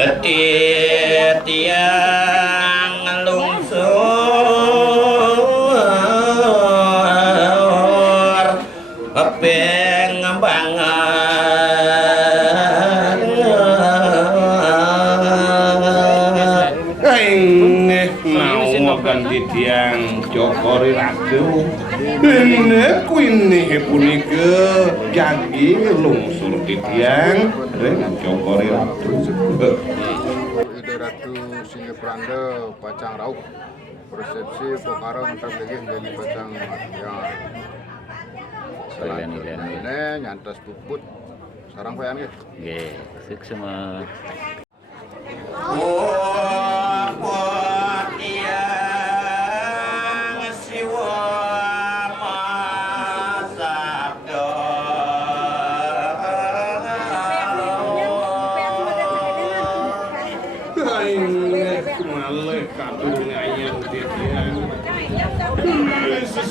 Getit tiang lungsur pepeng banget kaing nawakan di tiang Jokori Ratu ini kuini punika jagi lungsur di tiang dengan Jokori Ratu Ide Ratu Singepranda Pacang Rauh persepsi Pokarang terlebih jadi Pacang ya selain ini nyantas puput sarang payan gitu nggih sik semua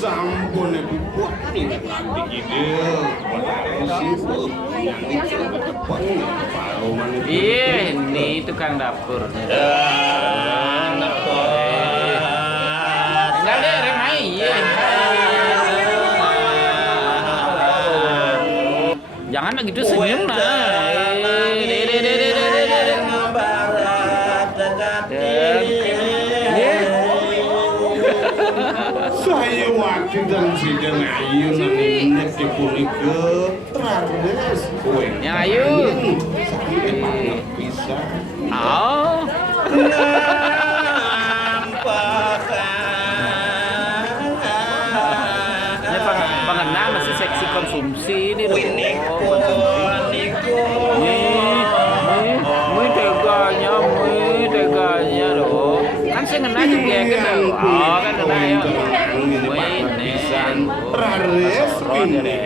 sampun buat ingat nanti ide sibuk yang cepat iya ini tukang dapur enggak deh remai iya jangan begitu senyum nah saya waktu dan si Ayu nanti nanti punika terus yang Ayu banget bisa oh ini pengenal masih seksi konsumsi ini loh teganya loh kan saya ngena juga ya kan oh kan ngena ya rares ini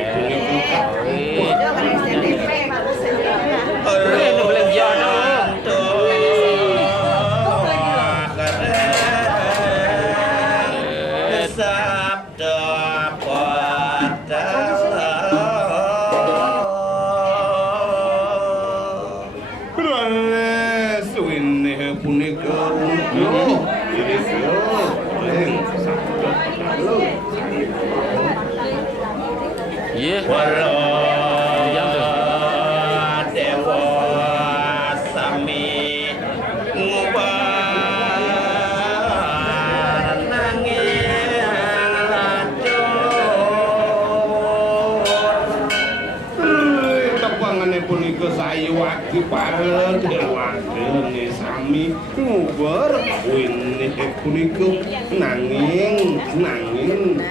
saya waktu para dewade sami nguber wini punika nanging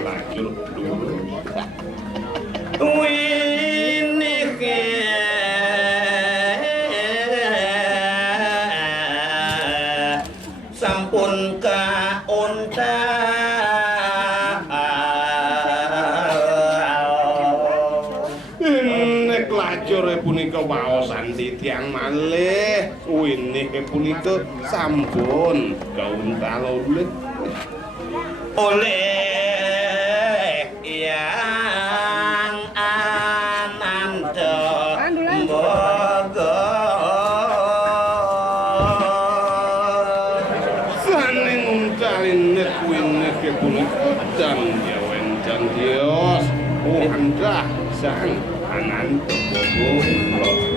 lajur dulu wini sampun kaunta punika waosan titiang malih winih punika sampun kauntal oleh yang ananda mbogo saning untaline winih punika dan jawen jantios andah sang anan bobo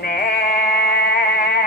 Nah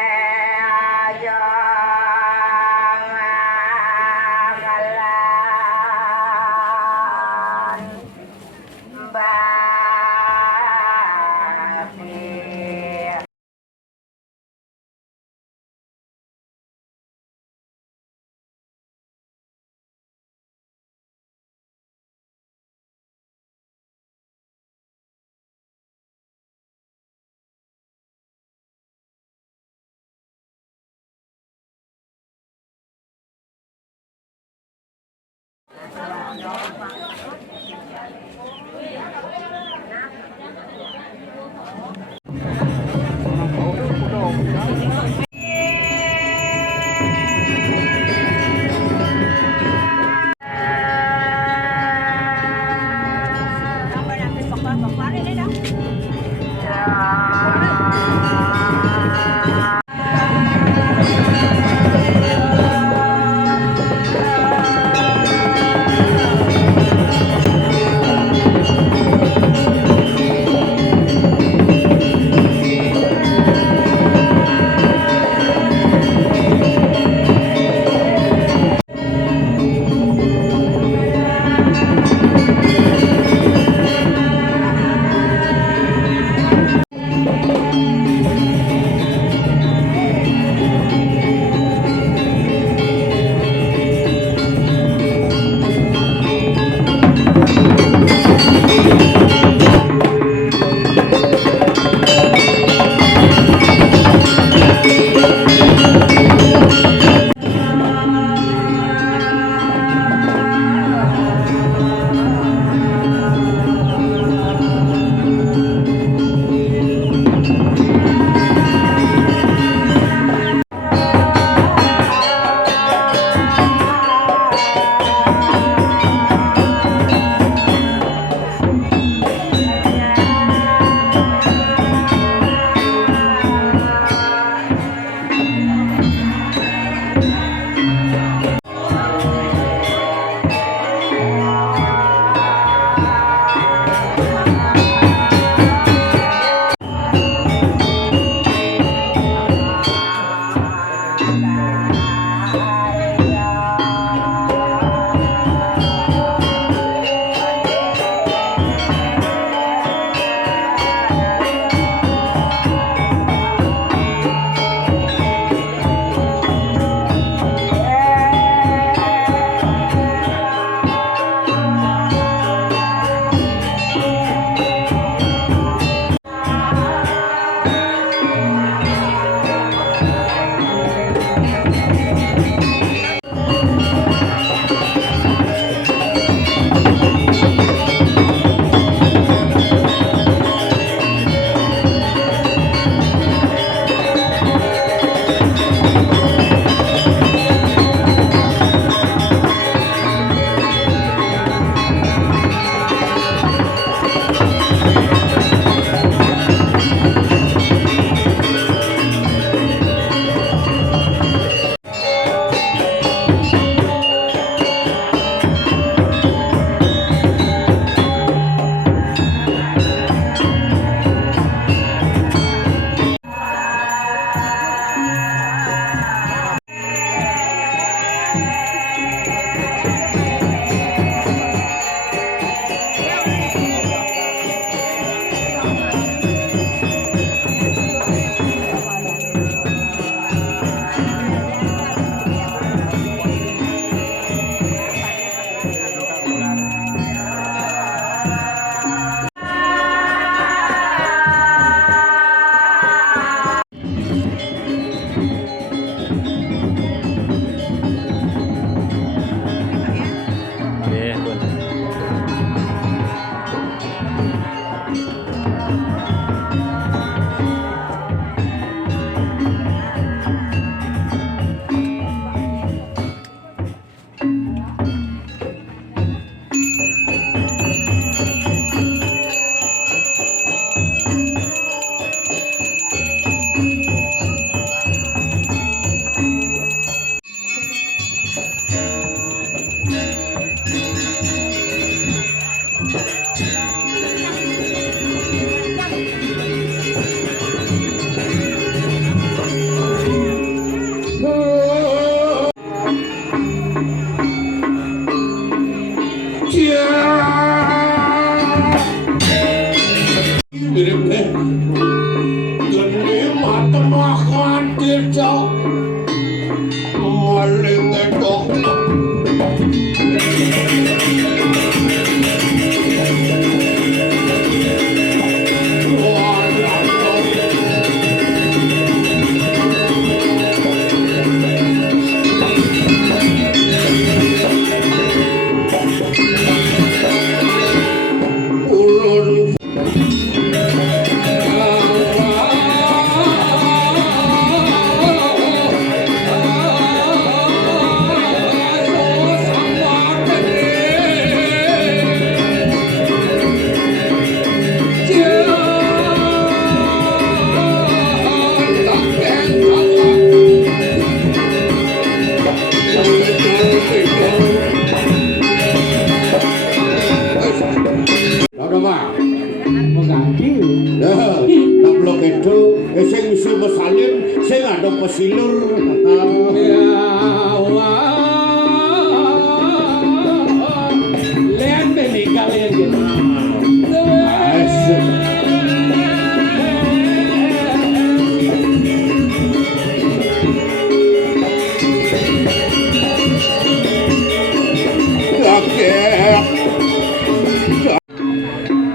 kami bersalin, saya ada pesilur. Lihat nih kalian gitu.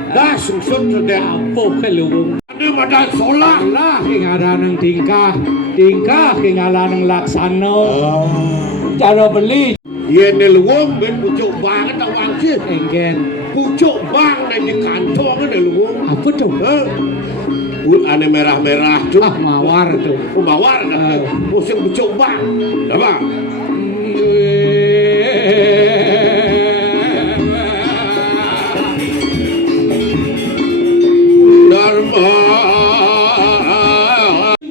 Dah susut sudah. Apa kalau Ini pada solah. lah kengara ng tingkah kengara ng laksana. Cara beli Ia ni luang ben pucuk bang tak wang sih. engken. Pucuk bang di kantong ni luang. Apa tuh? Ane merah-merah tu. Ah mawar tuh. Mawar dah. Musim pucuk bang. Apa? Dharma.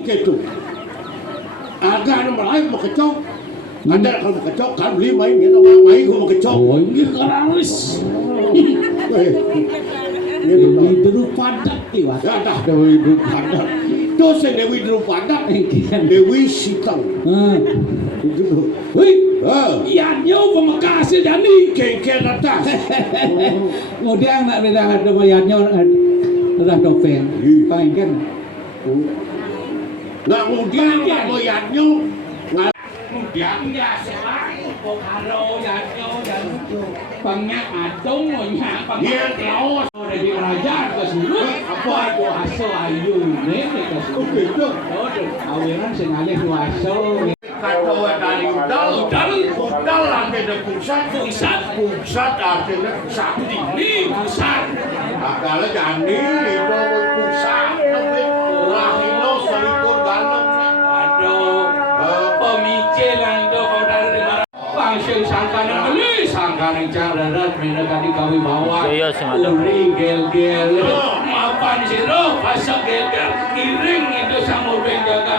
Gitu. Agak ada mulai berkecok. Ada kalau berkecok kan beli main gitu main gua berkecok. Oh ini keralis. Dewi dulu padat tiwas. Ya dah Dewi Dulu Padat. Tu si Dewi Dulu Padat. Engken. Dewi Sitang. Itu. Wih, Ah, iya nyo pemakas jadi. kengkel atas. Kemudian nak ada bayarnya ada topeng. Engken. Nak mudian nak moyatnya. Yang biasa kalau yanyo dan pengak adong monya Dia pengak tahu. dari kerajaan ke seluruh apa kuasa ayu ini ke seluruh Itu. awiran sengaja kuasa Kata dari udal artinya pusat artinya sakti. pusat Kalau jadi itu pusat tapi rahino selikur galon. aduh pemikiran itu kau dari mana bangsa sangkanan beli sangkanan cararat mereka dikawin bawa Iya, sengaja. uri gel-gel mapan siro pasak gel-gel kiring itu sama penjaga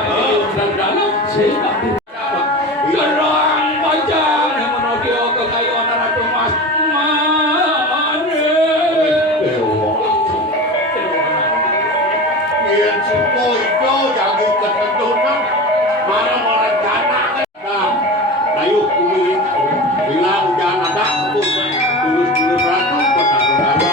dan dalam saya gerang pacar yang menuju kekayaan Ratu Mas Mare Yang sipo itu jadi ketentuan mana jana kan. Layu kumi bilang jana dah tulus ratu kota Rawa.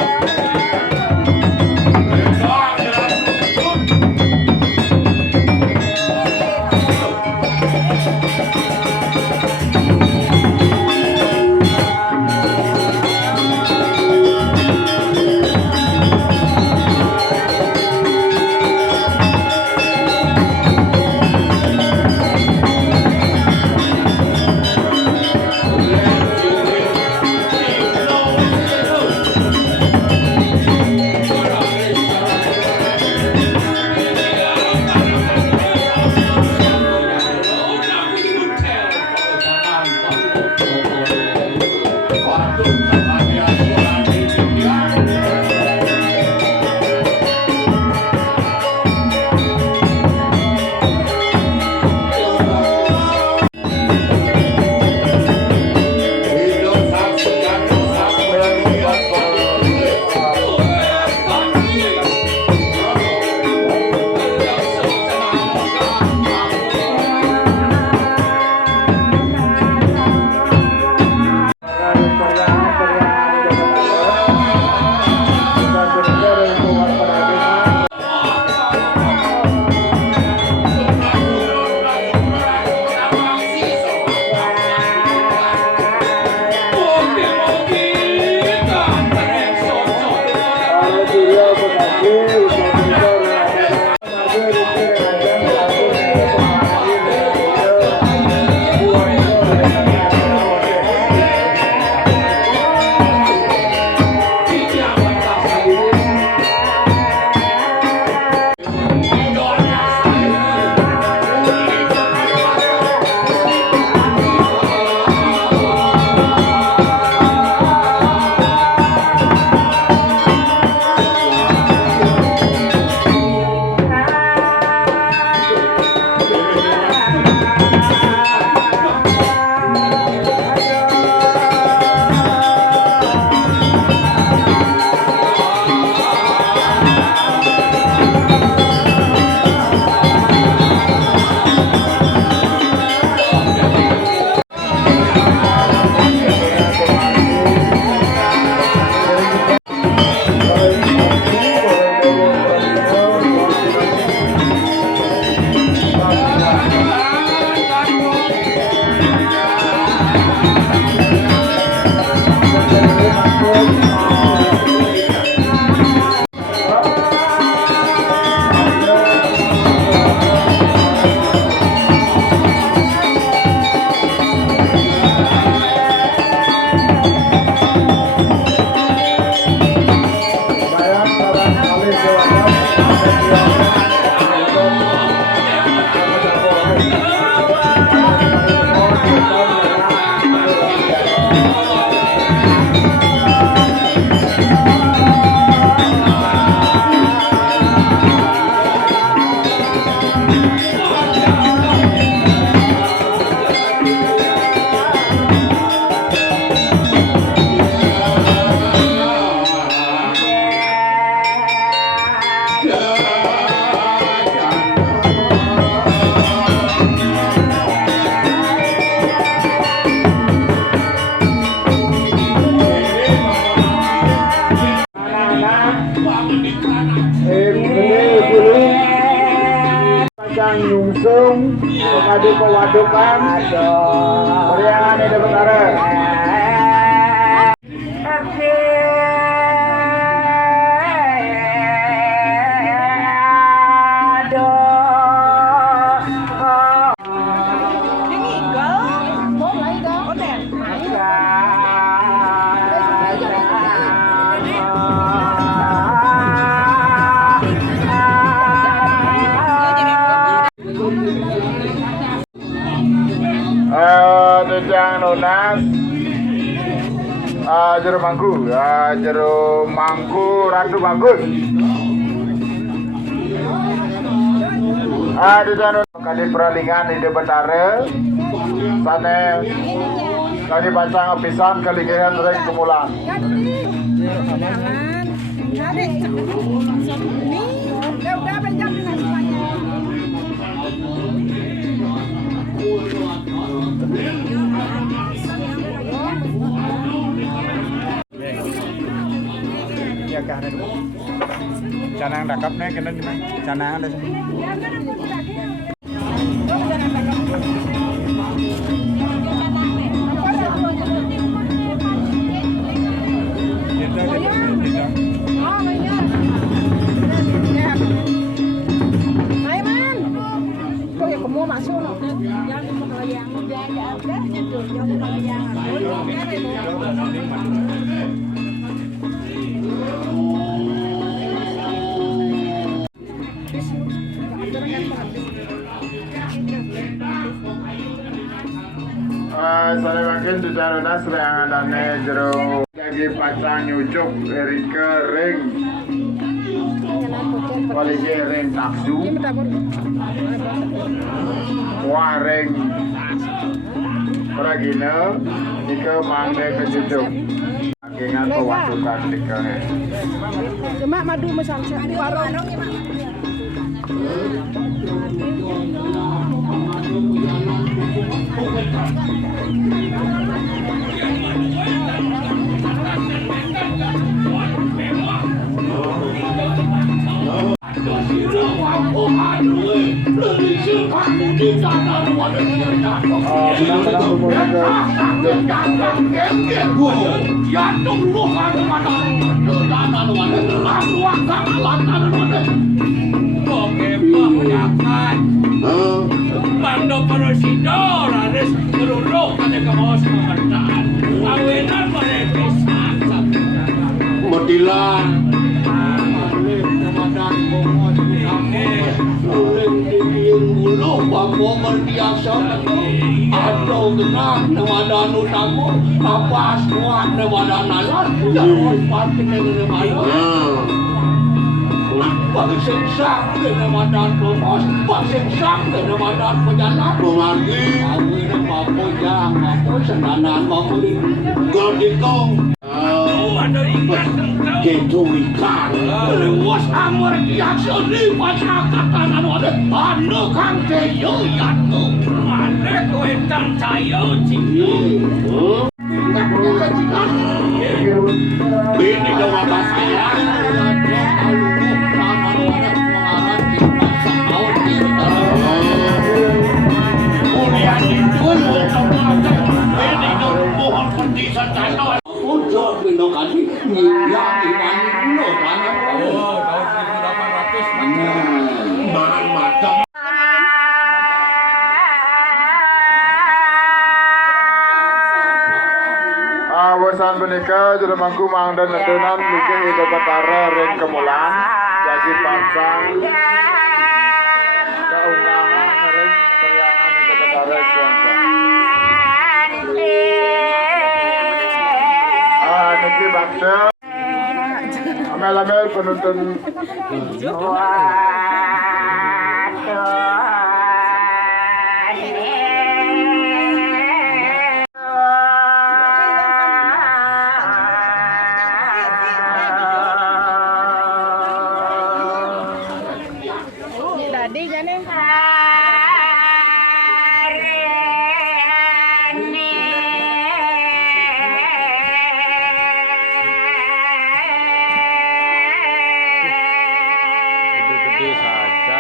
Pasang nyungsung pemadu pewadukan Periangan Ida Betara. Dejang Nunas Jero Mangku Ratu Bagus Dejang kali peralingan di Betara sana kali pasang pisan kali gehan rek kemulan Canang dakap nih kena di mana? Canang ada sini. Saya makin di dalam nasr yang ada jero lagi pasang nyucuk Erika ring Walije ring taksu Waring Pragina Ika mangga kejucuk Akingan pewatukan Ika Cuma madu mesamsa di warung Mando Parosidor, ares meruluk pada kawas pemerintahan. Awenan mereka sangat. Matilah. Atau genang nawada nutamu, napas nuat nawada nalas, jangan pakai nawada. Pagsingsang ke namadan Tomos, pagsingsang ke namadan Pejalan, Pemagi. awi na mapojang, maposanan, mamuling. Gandikong. Ada ikan tentang. Gitu ikan. Lewas amor diaksa di masyarakat tanah ada. Anu kang teyo yatu. Ada kuentan tayo cini. Bini dong apa saya? Oh, tahun 1800 Bahan macam. Awasan menikah sudah mangku mang dan netenan mungkin ide batara ring kemulan jadi pansang keundangan ring periangan ide batara keundangan. Niki baksa amel-amel penonton. Tadi jane. Gede-gede saja.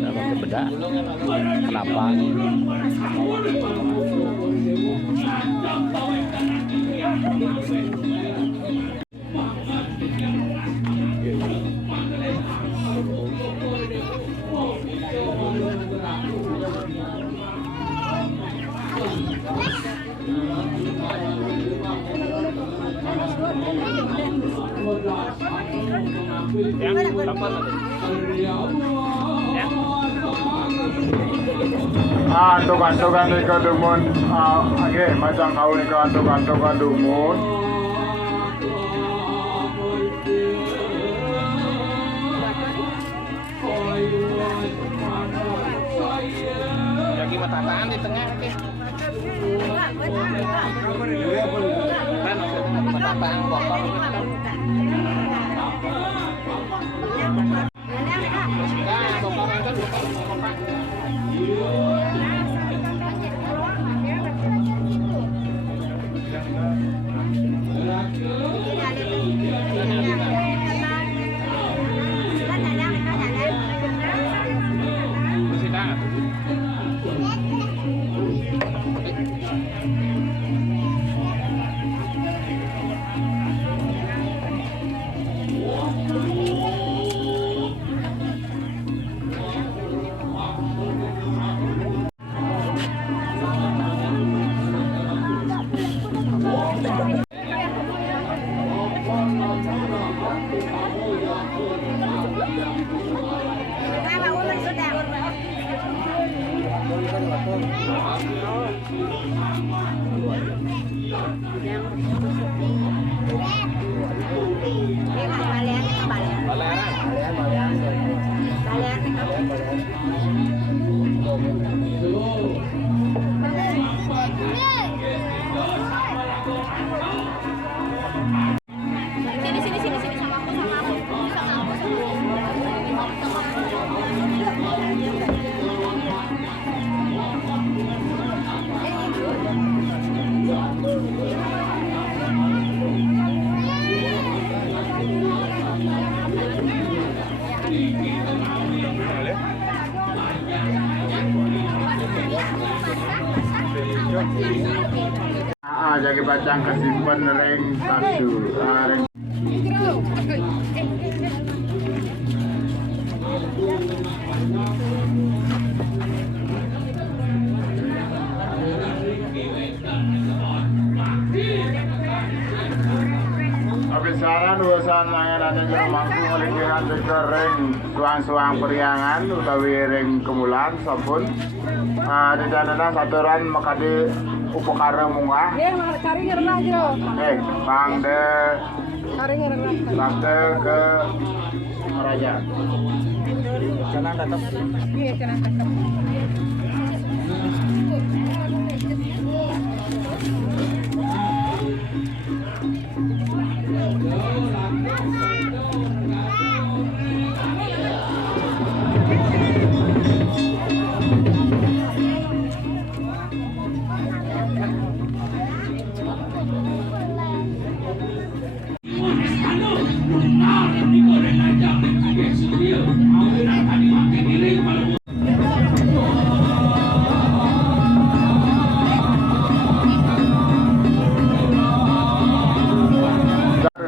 Dapat beda. Kenapa? Antuk-antukan ni ke dumun, macam kau ni ke antuk-antukan dumun. Lagi matataan di tengah. Kan matataan bokong. Jadi bacang kesimpan ring satu. Ring. Abisaran urusan langenan yang mangku ngelikihan ring suang-suang periangan utawi ring kemulan sampun. Di janana saturan makadi upakara munggah. Cari ngerna aja. Bangde Cari ngerna. sampai ke Raja. Iya, kanan tetap.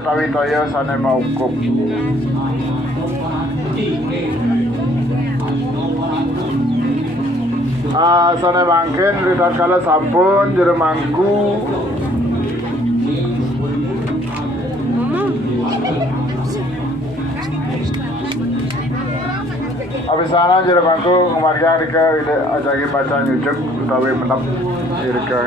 Tawi toyo sana mau hukum. Sana mangkin lihat kala sampun jero mangku. Habis sana jero mangku kemarga rika ide ajagi baca nyucuk utawi menep rika.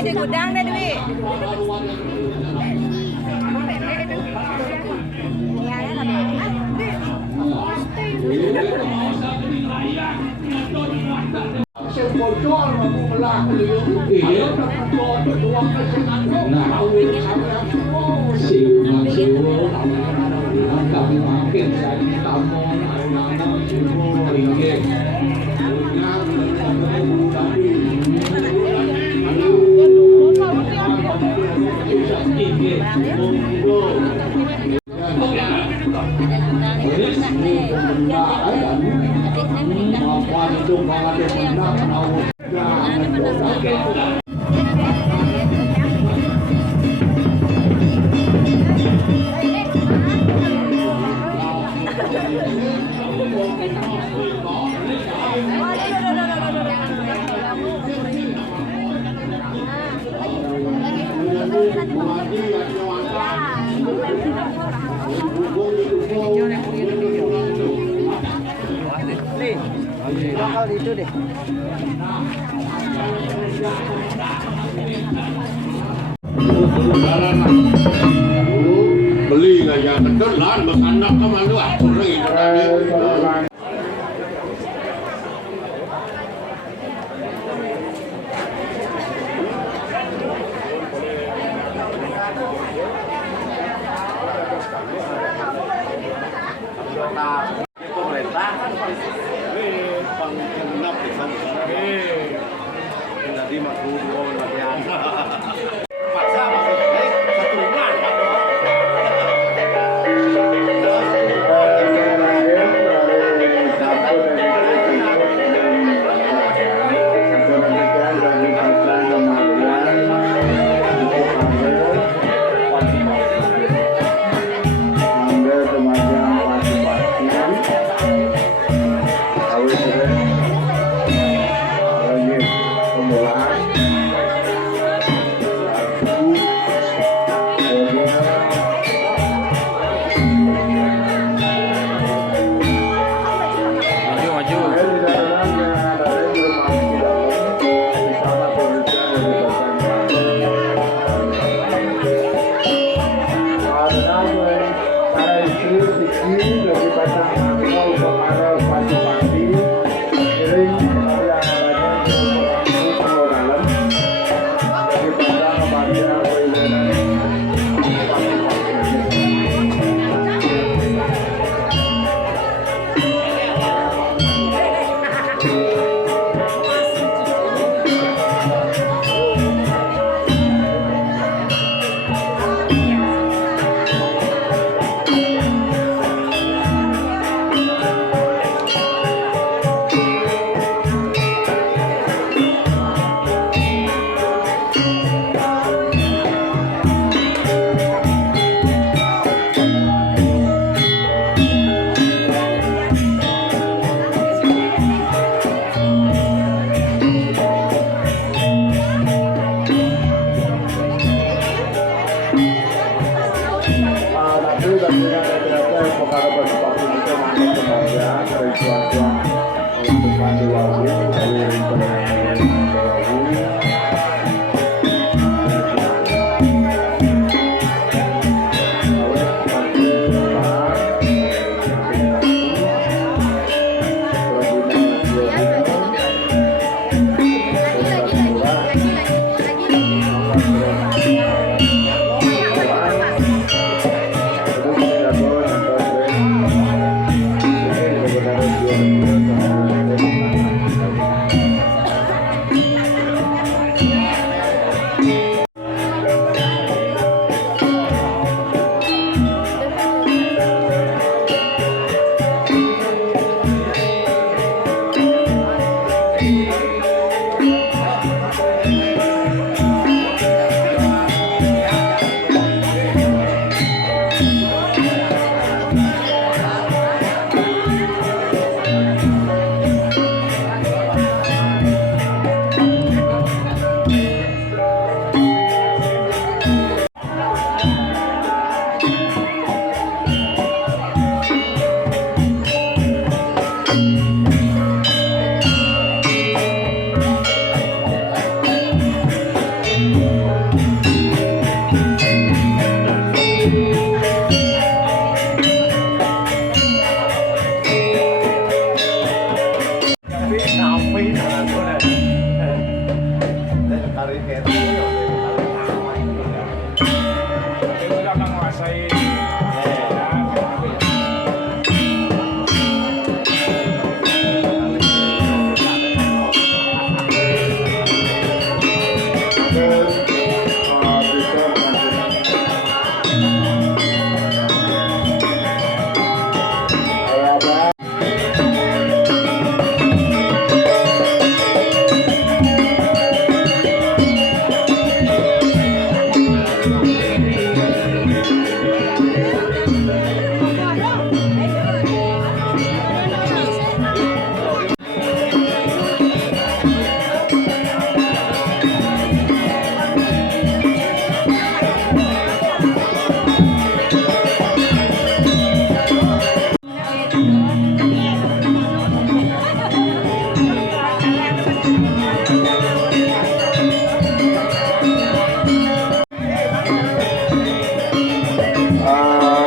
Di gudang deh Dewi. Bakal itu deh. Beli beli aja kebetulan bekanak kemana lu aku ini tadi. Pemerintah panggenap di sana. Jadi makhluk dua latihan. Paksa maksudnya keturunan.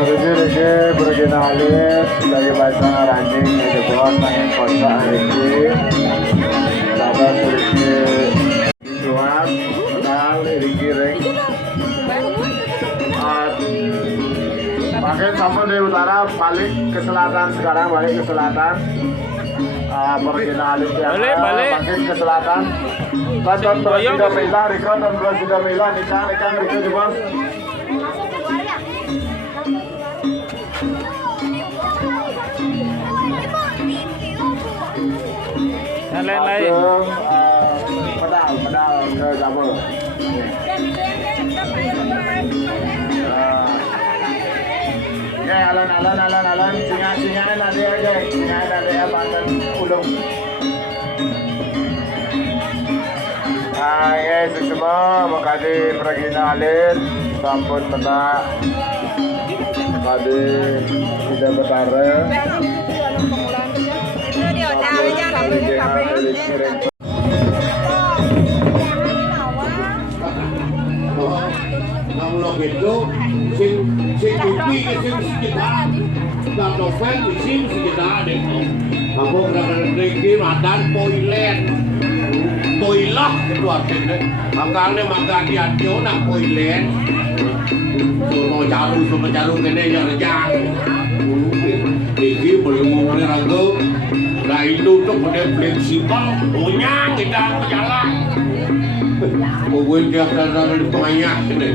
Riki berkenalan sebagai pasang ranjing di depan main kota Riki. Ada Riki Juan, kenal Riki Reng. Makin sampai dari utara balik ke selatan sekarang balik ke selatan. Berkenalan Balik. makin ke selatan. Tahun 3 Mei, Riko tahun 3 Mei nikah Riko di bawah. Dan lain-lain. Pedal ke Jawa. Ya, alan, singa ada aja, singa ada ya banten ulung. Ya, semua makadi perkenalan, sampun peta, makadi tidak betara. Nang lo gitu, sing kupi sing sekitar, dan novel di sini sekitar deh. Aku kadang-kadang Riki madan toilet gitu artinya. Makanya magadi atyo nak toilet. Semua jarum kene jarang. Riki belum mulai ragu. Nah itu tuh udah fleksibel, punya kita berjalan. Mungkin dia kadang-kadang banyak ini.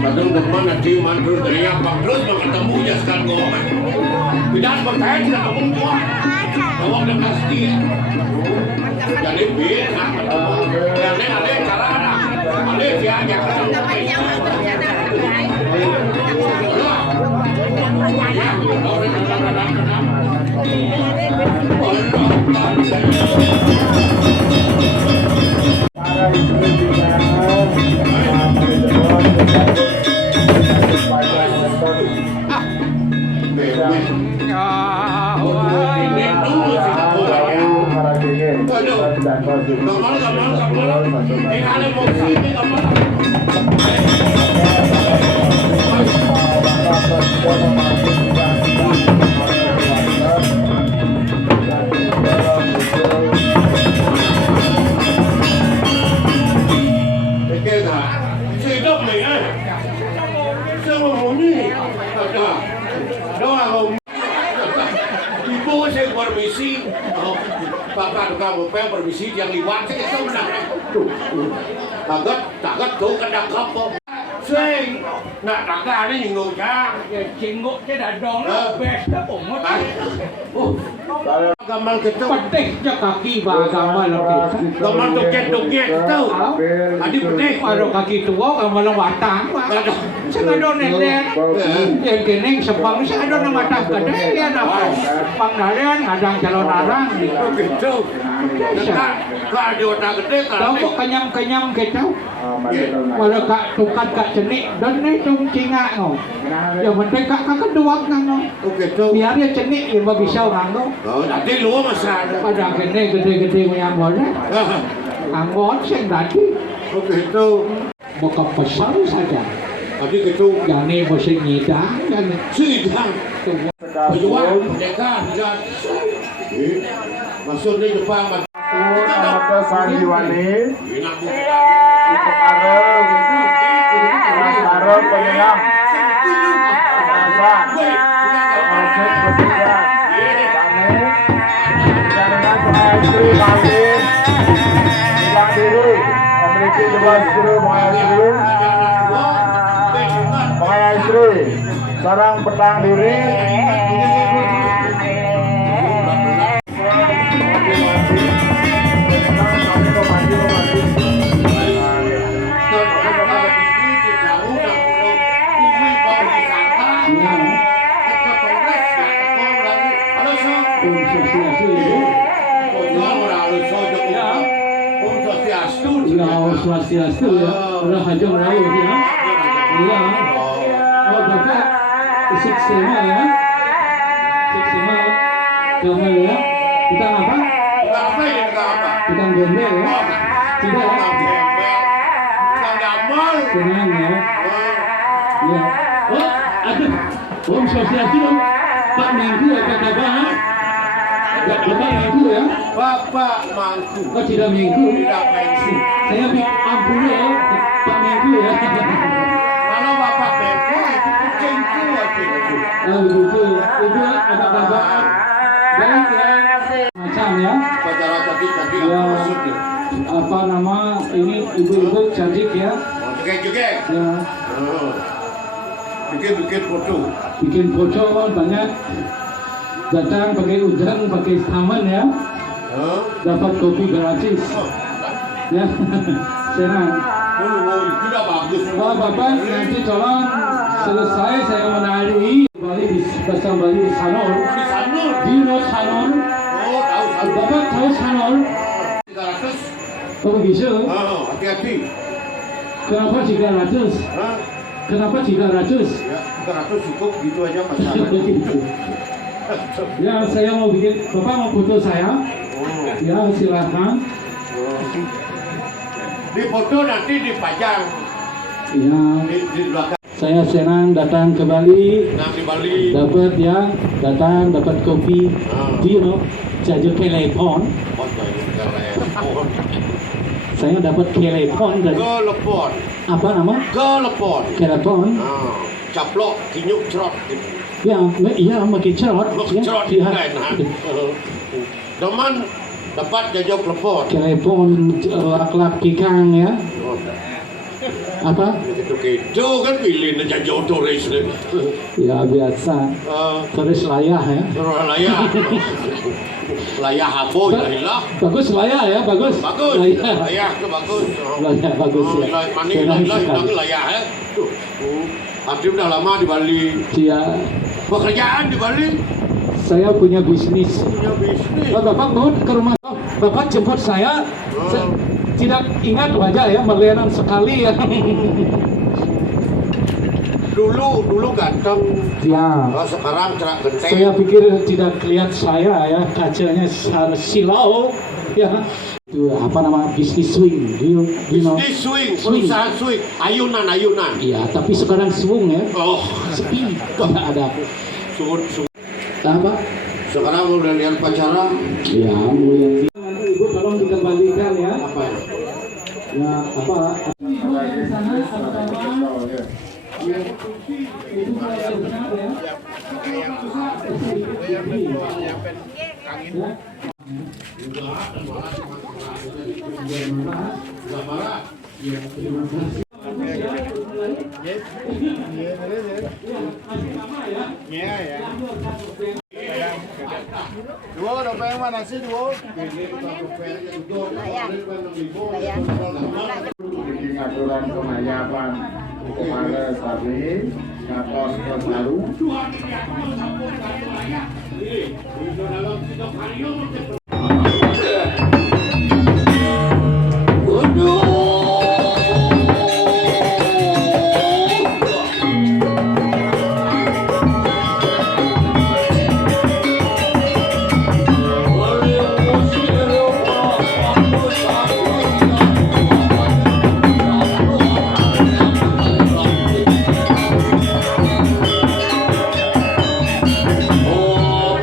Kadang depan nanti mandur dari apa terus ketemu dia sekarang gomen. Tidak berkait dengan kamu tua. Kamu udah pasti. Jadi biar yang ada cara ada dia aja. Permisi, Bapak tukang ngopel permisi yang liwat saya itu menang. Takut tuh kena kapok. Sing, nak takkan ini ngocang. Cinggu ke dadong best dah pomot. Gambar kita Petiknya kaki gambar kita. gambar toket tahu. Adi petik. Kalau kaki tua gambar batang. Sengadon nenek. Yang kene sepang sengadon matang gede ya apa. Pangnarian kadang calon arang Gitu. Nah, kalau di otak gede tahu kalau kok kenyam kita. Walau kak tukat kak cenik dan ni tung cingak ngau. Yang penting kak keduak ngau. gitu. Biar dia cenik yang bisa ngau. Oh, nanti lu masalah. Pada kene gede-gede yang boleh. Anggon sing tadi Gitu. buka pesan saja. Tadi gitu. Jani mesti ngidang dan Sidang. Berjuang mereka dan maksudnya Jepang. Mata Sanjiwani, Arab penyenang, Masjid Bertiga, Kami, Jangan Cahaya Istri Kami, Hilang Diri, memiliki 11 guru Maya Istri, Sarang Petang Diri, Swastiastu ya, udah hajam rawuh ya. Iya. Oh, Bapak Siksema ya. Siksema kamu ya. Kita apa? Apa ini apa? Kita gembel ya. Tidak ya. Gembel. Senang Senang ya. Ya. Oh, aduh. Om Swastiastu. Pak Mengku apa kabar? Bapak Mengku ya? Bapak Mangku. Oh, tidak Mengku. Tidak Mengku. Saya ampun ya, Pak Mengku ya. Kalau Bapak Mengku itu kucingku waktu. Oh, begitu. Ibu apa kabar? Baik ya. Macam ya. Saudara tadi Ya. maksudnya. Apa nama ini ibu-ibu cantik ya? Juga. Ya. Bikin foto. Bikin foto banyak. Datang pakai udang, pakai taman ya. Dapat kopi gratis. Ya. Senang. Itu udah bagus. Pak Bapak nanti tolong selesai saya menari Bali di bahasa Bali di Sanur. Di Sanur. Do you know Sanur? Oh, tahu Sanur. Bapak tahu Sanur? 300. Oh begitu. Hati-hati. Kenapa 300? Hah? Kenapa 300? Ya, 300 cukup gitu aja masalah. Begitu. Ya saya mau bikin, Bapak mau foto saya? Ya silakan. Di foto nanti dipajang Ya. di belakang. Saya senang datang ke Bali. Nah, di Bali. Dapat ya, datang dapat kopi. Do you know? Jajo telepon. Oh, jadi telepon. Saya dapat telepon dari Telepon. apa nama? Telepon. Telepon. Caplok, kinyuk, cerot. Ya, iya pakai cerot. Cerot Ya, kan. Teman dapat jajak telepon. telepon laki-laki kang ya. Apa? Gitu kan pilih jajak turis deh. Ya biasa. Terus layah ya. Layah. Layah habo lah. Bagus layah ya, bagus. Bagus. Layah. Layah itu bagus. Layah bagus ya. Mani Senang hilang sekali. layah ya. Arti udah lama di Bali. Ya, Pekerjaan di Bali. saya punya bisnis. Punya bisnis. Oh, Bapak mau ke rumah. Oh, Bapak jemput saya. Tidak ingat wajah ya, melihat sekali ya. Dulu ganteng. Ya. Sekarang cerak genteng. Saya pikir tidak lihat saya ya, kacanya silau ya. Itu apa nama bisnis swing, you know? Bisnis swing, perusahaan swing, ayunan. Iya, tapi sekarang swing ya, Oh, sepi, tidak ada. sungut. Apa? Sekarang udah lihat pacaran. Ya, mulai. Nanti ibu tolong dikembalikan ya. Apa? Ya, apa? Ibu di sana apa nama? Ya, itu saya benar ya. Dua dompet mana sih dua? Bikin aturan pengayapan kepala sapi, kantor baru. Oh,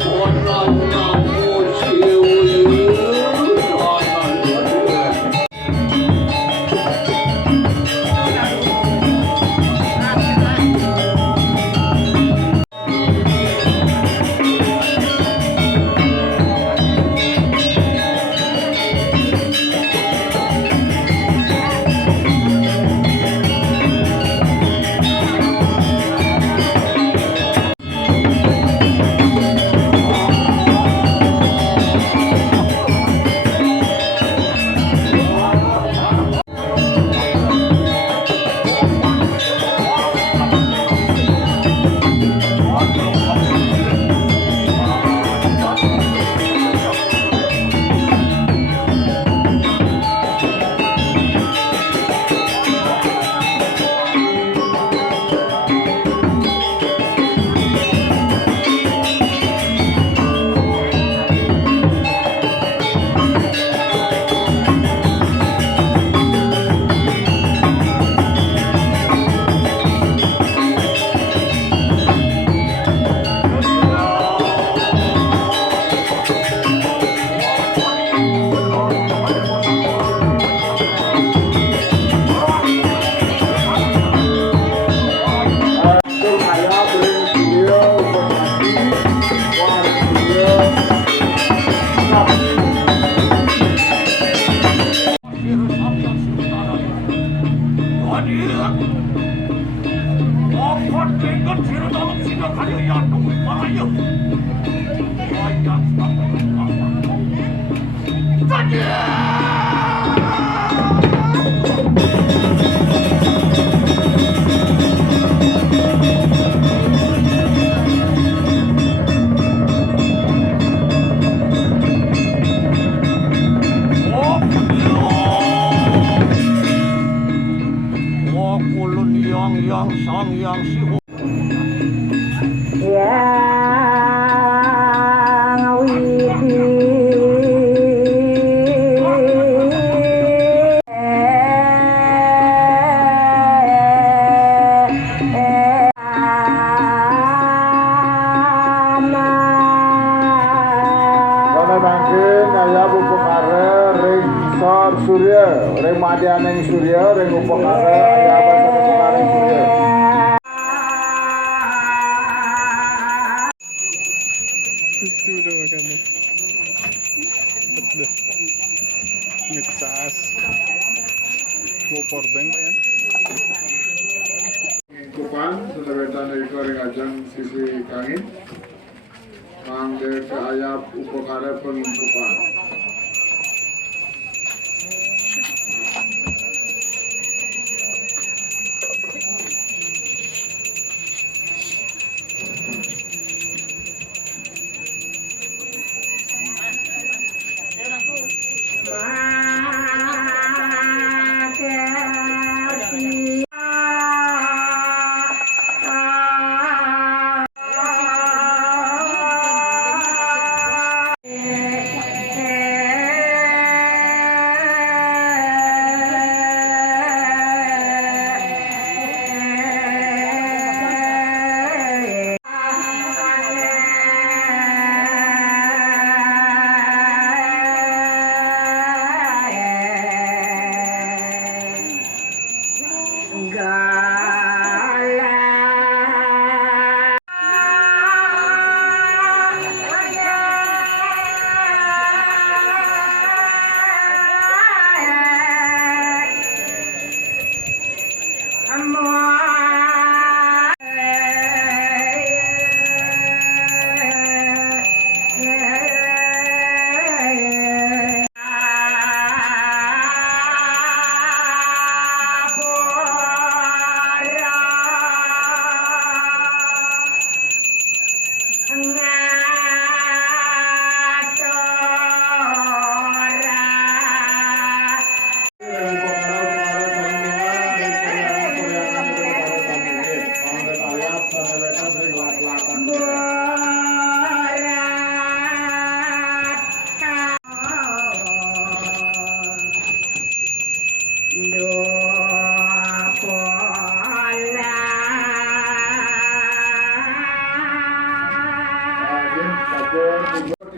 Surya, ring Madianeng Surya, ring Upakara, ayah bahasa Pengareng Surya. Itu udah makannya. Udah. Ngecas. Mau powerbank Pak ya? Kupan, setelah dari ring ajang sisi kangin. Mangde ke ayah Upakara pengikupan.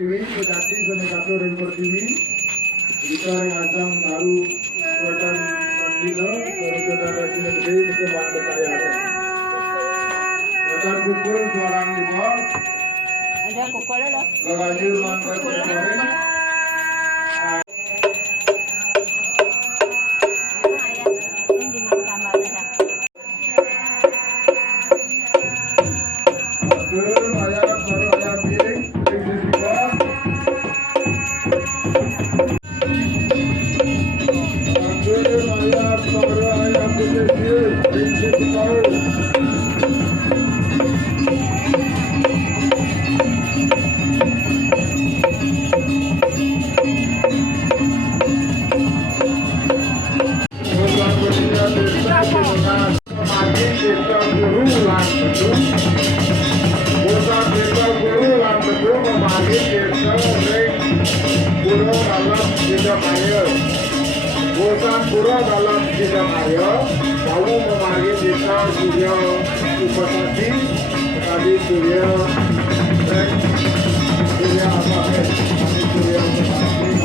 Pertiwi, kedati konekatu ring pertiwi, kita ring ajang taruh kuatan mandila, baru kita ada sini gede, kita bantu kaya. Kuatan pukul suara di bawah. Ada kukulah lah. Gagajul lantai pertiwi. Yang dimakan tambah dah. Belum ayam baru ayam piring, ring di bawah. Belum ayam baru ayam piring, ring di bawah. Bosan pura dalam sidang karya, kamu memanggil desa Surya Upasati, tadi Surya Surya apa? Tadi Surya Upasati,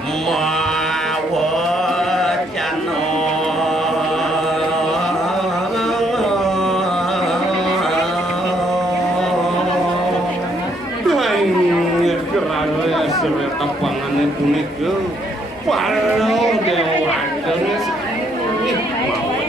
Mawa. Bapak. serta pangannya punika walau dewadanya ini mau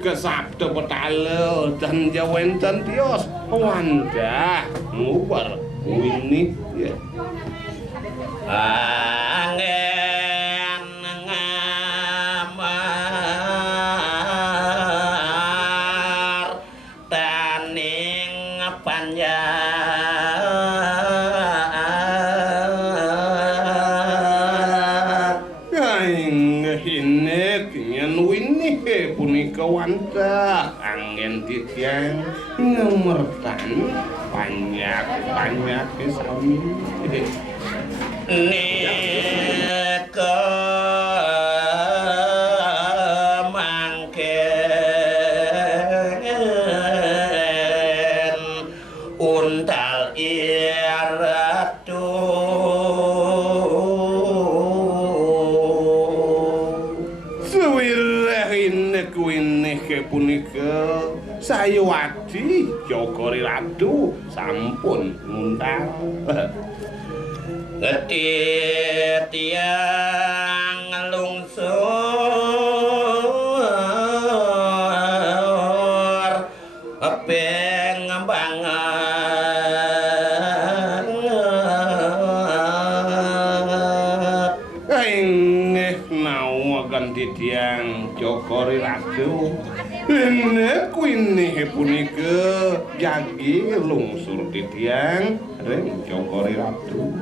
kesabda petale dan jawenten tios wanda ngubar wingi ya angen ngamar taning panjang aing hinek nyen wingi punika wanda angin titiang ngemertan banyak sami neka mangken untal iratu punika saya wadi Jogori Ratu sampun ngundang tiang lungsur peng banget ingeh nawa ganti tiang Jogori Ratu Nek kuini punika jagi lungsur di tiang reng Jogori Ratu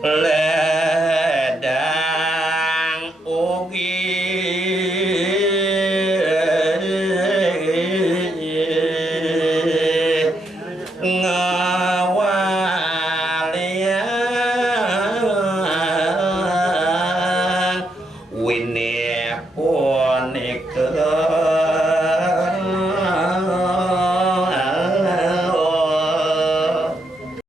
ledang ugi ngawalian wini punika